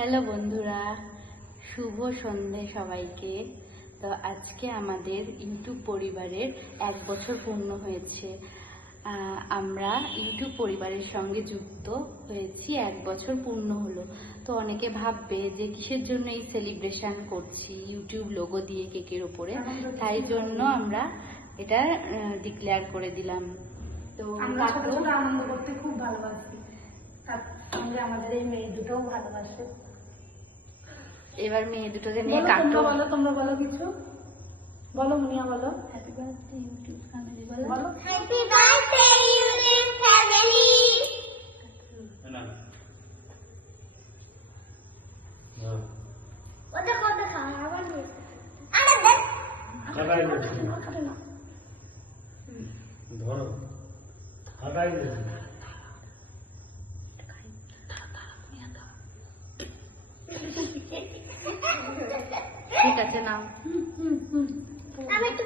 Hello বন্ধুরা, শুভ সন্ধে সবাইকে। তো আজকে আমাদের ইউটিউব পরিবারের 1 বছর পূর্ণ হয়েছে। আমরা ইউটিউব পরিবারের সঙ্গে যুক্ত হয়েছি, 1 বছর পূর্ণ হলো। তো অনেকে ভাববে যে কিসের জন্য এই সেলিব্রেশন করছি ইউটিউব লোগো দিয়ে কেকের উপরে, তাই জন্য আমরা এটা ডিক্লেয়ার করে দিলাম। তো আমরা আনন্দ করতে খুব ভালোবাসি, তার সঙ্গে আমাদের এই মেয়ে দুটোও ভালোবাসে। এবার মেয়ে দুটোকে নিয়ে কাটো। তোমরা বলো কিছু, বলো মুনিয়া, বলো হ্যাপি বার্থডে ইউটিউব ফ্যামিলি, বলো হ্যাপি বার্থডে ইউটিউব ফ্যামিলি। ওটা কত খাওয়া আবার আরে দেখ হাগাই না ধরো হাগাই না ঠিক আছে নাও। আমি একটু